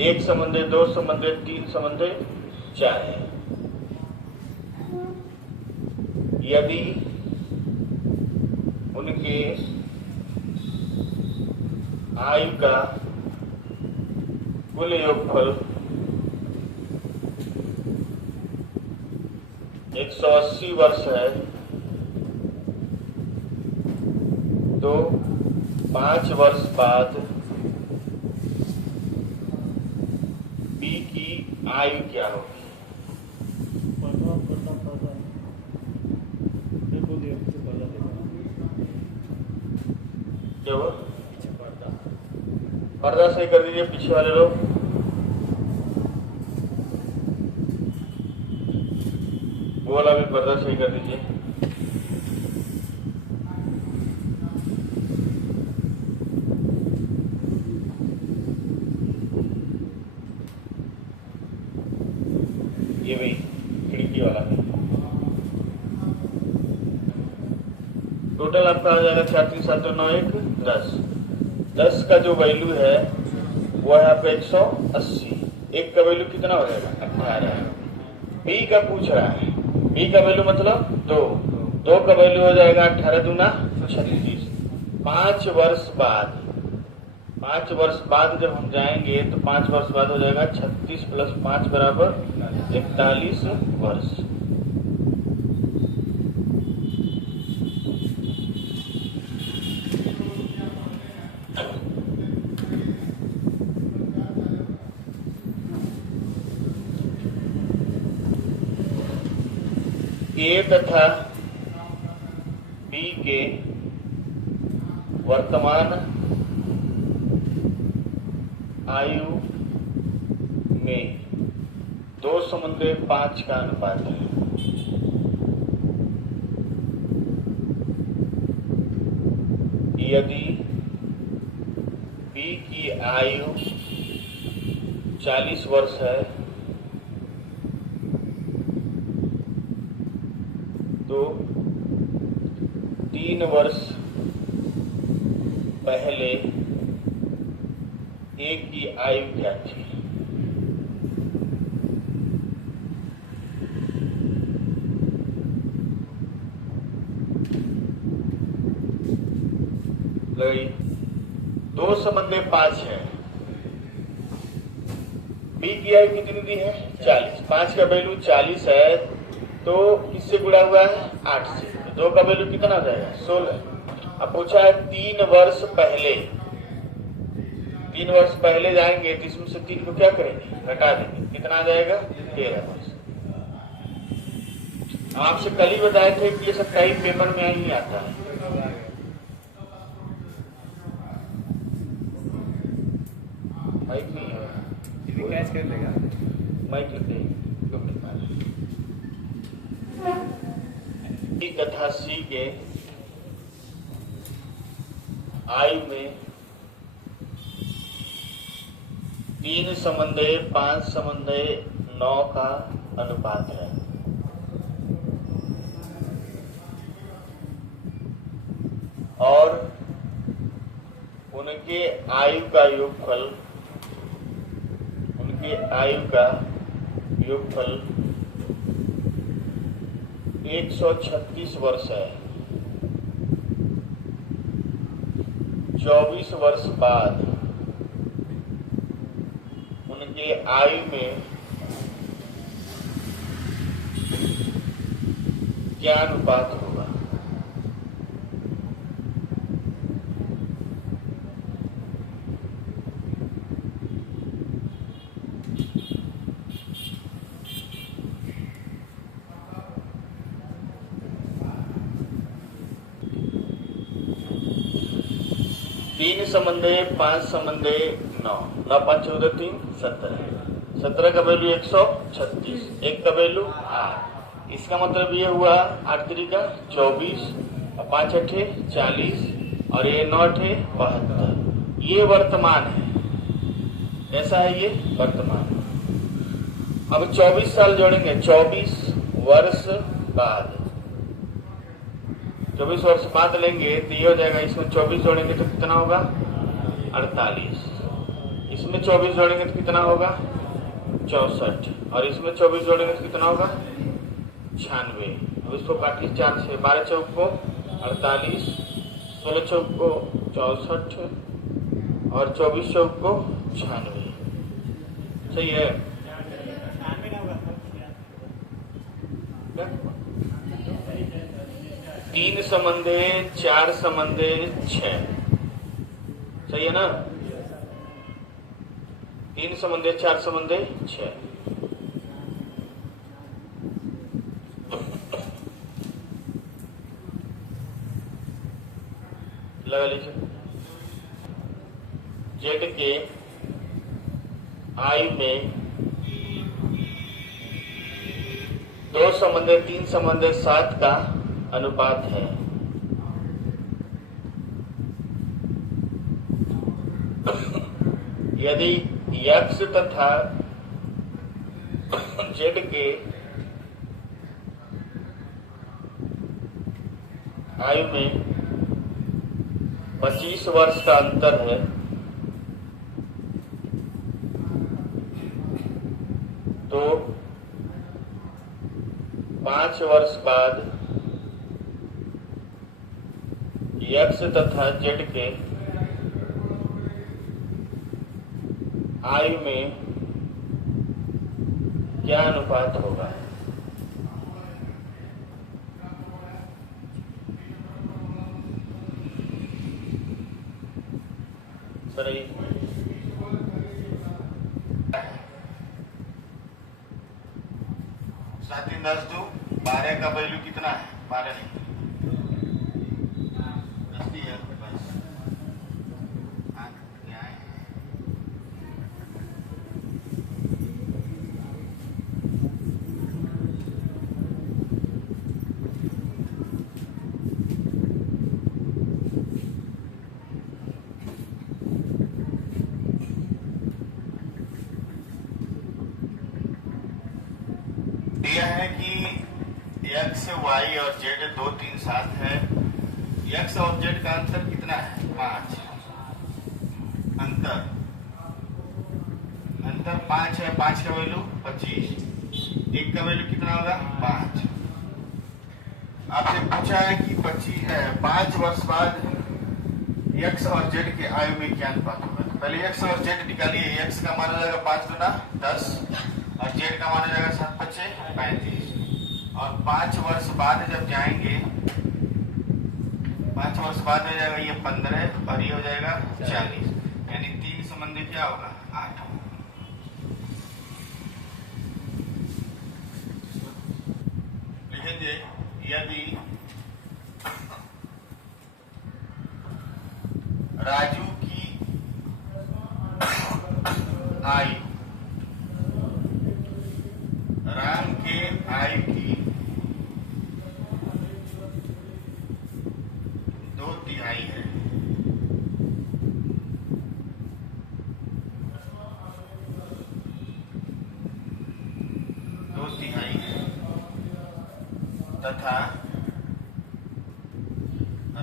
1 समन्वय, 2 समन्वय, 3 समन्वय, 4 है। यदि उनके आयु का कुल योगफल 180 वर्ष है तो 5 वर्ष बाद बी की आयु क्या होगी? क्या वो पर्दा सही कर दीजिए, पीछे वाले लोग। वो वाला भी पर्दा सही कर दीजिए। ये भी खिड़की वाला भी। टोटल आपका आ जाएगा 4 3 7 9 1 10। 10 का जो वैल्यू है वो है आपका 180। 1 का वैल्यू कितना हो जाएगा? 18। बी का पूछ रहा है, बी का वैल्यू मतलब 2। 2 का वैल्यू हो जाएगा 18 दूना 36। 5 वर्ष बाद, 5 वर्ष बाद जब हम जाएंगे तो 5 वर्ष बाद हो जाएगा 36 प्लस 5 बराबर 41 वर्ष। ए तथा बी के वर्तमान आयु में 2:5 का अनुपात है। यदि बी की आयु 40 वर्ष है तो 3 वर्ष पहले ए की आयु क्या थी? लगी 2:5 है। बी की आयु कितनी दी है? 40। 5 का वैल्यू 40 है तो किससे गुणा हुआ है? 8 से। तो 2 का वैल्यू कितना आ जाएगा? 16। अब पूछा है 3 वर्ष पहले। 3 वर्ष पहले जाएंगे तो इसमें से 3 को क्या करेंगे? घटा देंगे। कितना आ जाएगा? 13 वर्ष। आपसे कल ही बताए थे कि ये सब कई पेपर में ही आता है। माइक नहीं है, कैच कर लेगा। माइक लेते बी तथा सी के आयु में 3:5:9 का अनुपात है। और उनके आयु का योगफल 136 वर्ष है। 24 वर्ष बाद उनके आयु में क्या अनुपात होगा? तीन समन्वय 5 समन्वय 9 9 5 14 3 17। 17 का वैल्यू 136। 1 का वैल्यू 8। इसका मतलब ये हुआ 8 3 का 24 और 5 8 40 और ये 9 8 72। ये वर्तमान है, ऐसा है ये वर्तमान। अब 24 साल जोड़ेंगे, 24 वर्ष बाद 24 वर्ष बाद लेंगे तो ये हो जाएगा। इसमें 24 जोड़ेंगे तो कितना होगा? 48। इसमें 24 जोड़ेंगे तो कितना होगा 64, और इसमें 24 जोड़ेंगे तो कितना होगा 96। अब इसको काटिए 4 से, 12 चौक को 48, 16 चौक को 64 और 24 चौक को 96। सही है। 3 समंदे 4 समंदे 6, सही है ना। 3 समंदे 4 समंदे 6। लगा लीजिए। जेड के आयु में 2 समंदे 3 समंदे 7 का अनुपात है। यदि यक्ष तथा जेड के आयु में 25 वर्ष का अंतर है, तो 5 वर्ष बाद यक्ष तथा जेड के आयु में क्या अनुपात होगा। सही। 7 3 10 2 12 का वैल्यू कितना है 12 नहीं 10 ही है बस। दिया है कि एक्स वाई और जेड 2 3 7 है। एक्स और जेड का अंतर कितना है 5। अंतर 5 है। 5 का वैल्यू 25, 1 का वैल्यू कितना होगा 5। आपसे पूछा है कि 5 वर्ष बाद एक्स और जेड के आयु में क्या अनुपात होगा। तो पहले एक्स और जेड निकालिए। एक्स का माना जाएगा 5 गुना 10 और जेड का माना जाएगा 7 5 35। और 5 वर्ष बाद जब जाएंगे 5 वर्ष बाद हो जाएगा ये 15 और ये हो जाएगा 40, यानी 3 संबंधी क्या होगा 8। लिखेंगे यदि राजू की आयु राम के आयु की 2/3 है, तथा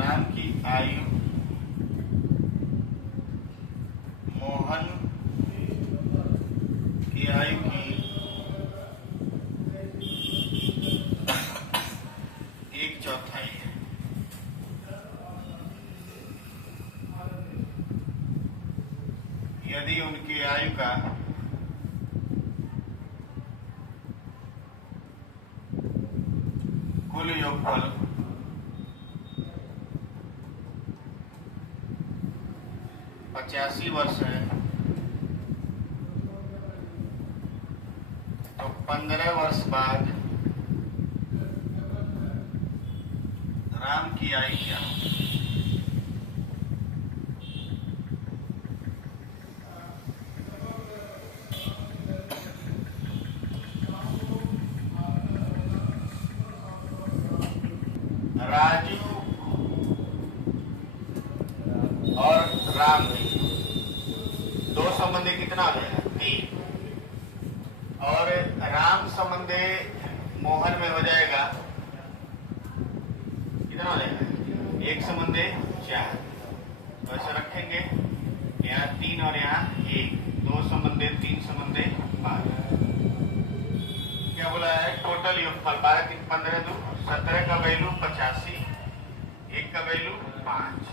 राम की आयु मोहन की आयु की 1/4 है। यदि उनकी आयु का कुल योगफल 85 वर्ष है, तो 15 वर्ष बाद राम की आयु क्या होगी। राजू और राम में 2 संबंधी कितना हो जाएगा 3, और राम संबंधी मोहन में हो जाएगा कितना हो जाएगा 1 संबंधी 4। तो ऐसे रखेंगे यहाँ 3 और यहाँ 1। फल 12 3 15 2 17 का वैल्यू 85, 1 का वैल्यू 5।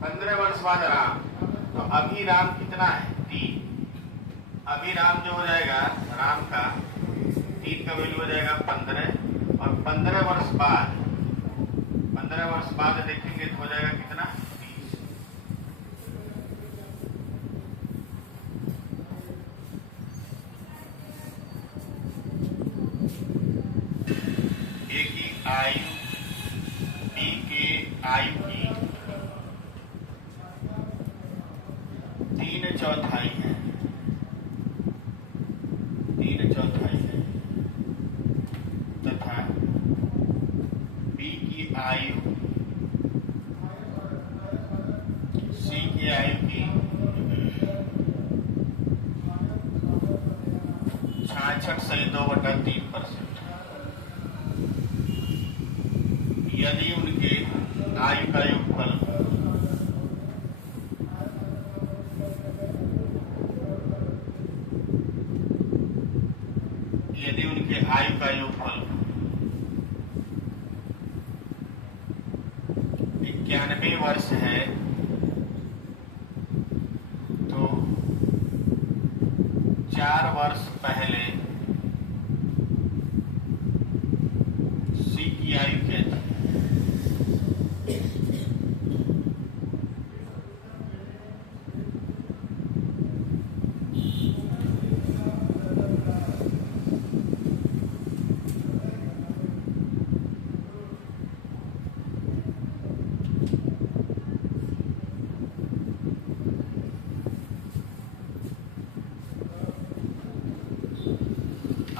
15 वर्ष बाद राम, तो अभी राम कितना है 3। अभी राम जो हो जाएगा राम का 3 का वैल्यू हो जाएगा 15 और 15 वर्ष बाद देखेंगे तो हो जाएगा कितना 30। ए की आयु बी के आयु की 3/4 है, 3/4 है तथा बी की आयु सी की आयु की 66.2/3%। यदि उनके आयु का योगफल आयु का योगफल 91 वर्ष है तो 4 वर्ष पहले सी की आयु क्या थी?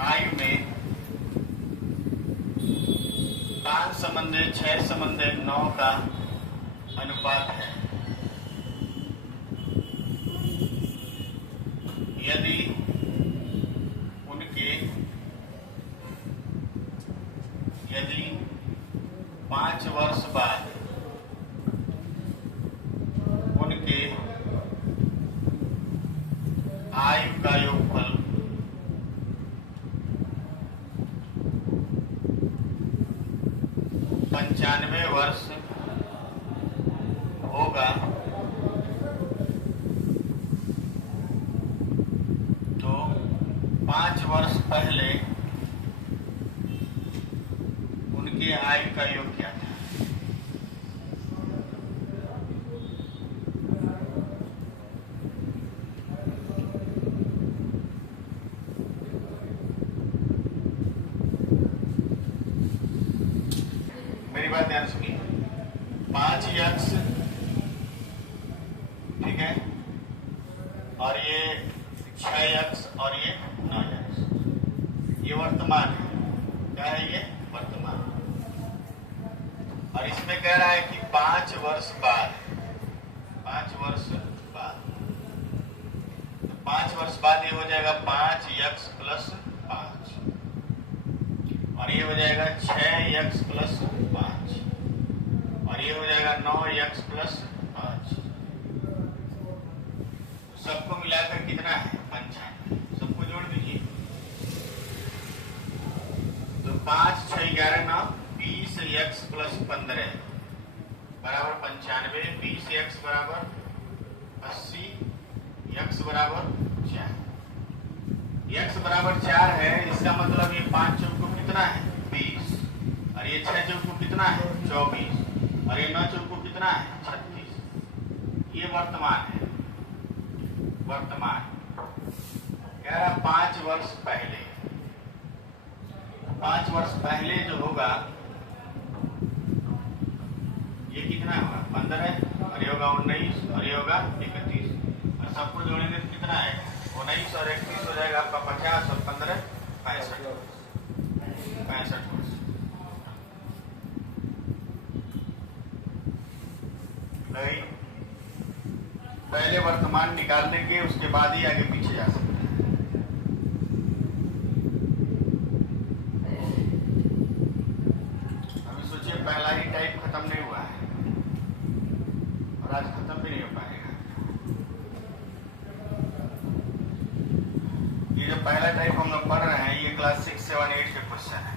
आयु में 5:6:9 का अनुपात है। यदि यदि 5 वर्ष बाद उनके आयु का योगफल 95 वर्ष होगा तो 5 वर्ष पहले उनके आयु का योग क्या था? मेरी बात ध्यान सुनिए। 5x ठीक है और ये 6x और ये 9x, ये वर्तमान है। क्या है ये? वर्तमान। और इसमें कह रहा है कि 5 वर्ष बाद, 5 वर्ष बाद, तो 5 वर्ष बाद ये हो जाएगा 5x + 5 और ये हो जाएगा 6x + 5 और ये हो जाएगा 9x + 5। सबको मिलाकर कितना है? 95। सबको जोड़ दीजिए तो 5 6 11 9 20x + 15 बराबर 95, 20x बराबर 80, x बराबर 4। x बराबर 4 है, इसका मतलब ये 5 चौको कितना है? 20 और ये 6 चौको कितना है? 24 और ये 9 चौको कितना है? 36। ये वर्तमान है। वर्तमान कह रहा 5 वर्ष पहले, 5 वर्ष पहले जो होगा ये कितना होगा? 15 और ये होगा 19 और ये होगा 31 और सबको जोड़ेंगे तो कितना है? 19 और 31 हो जाएगा आपका 50 और 15 65 वर्ष। पहले वर्तमान निकालने के, उसके बाद ही आगे पीछे जा सकते हैं। अभी सोचिए पहला ही टाइप खत्म नहीं हुआ है और आज खत्म भी नहीं हो पाएगा। ये जो पहला टाइप हम लोग पढ़ रहे हैं ये क्लास 6, 7, 8 के क्वेश्चन है।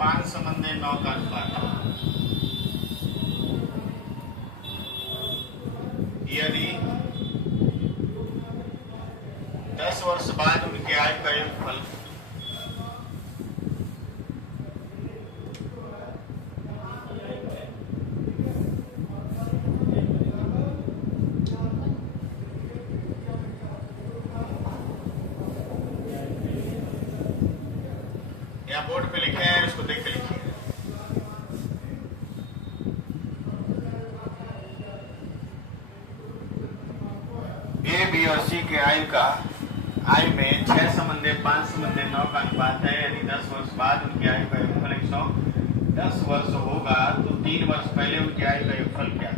5 संबंधे 9 का अनुपात है। यदि 10 वर्ष बाद उनके आयु का योगफल या बोर्ड पे लिखे हैं, इसको देख के लिखिए। ए, बी और सी के आयु में 6 संबंधे 5 संबंधे 9 का अनुपात है। यदि 10 वर्ष बाद उनकी आयु का योगफल 110 वर्ष होगा तो 3 वर्ष पहले उनकी आयु का योगफल क्या था?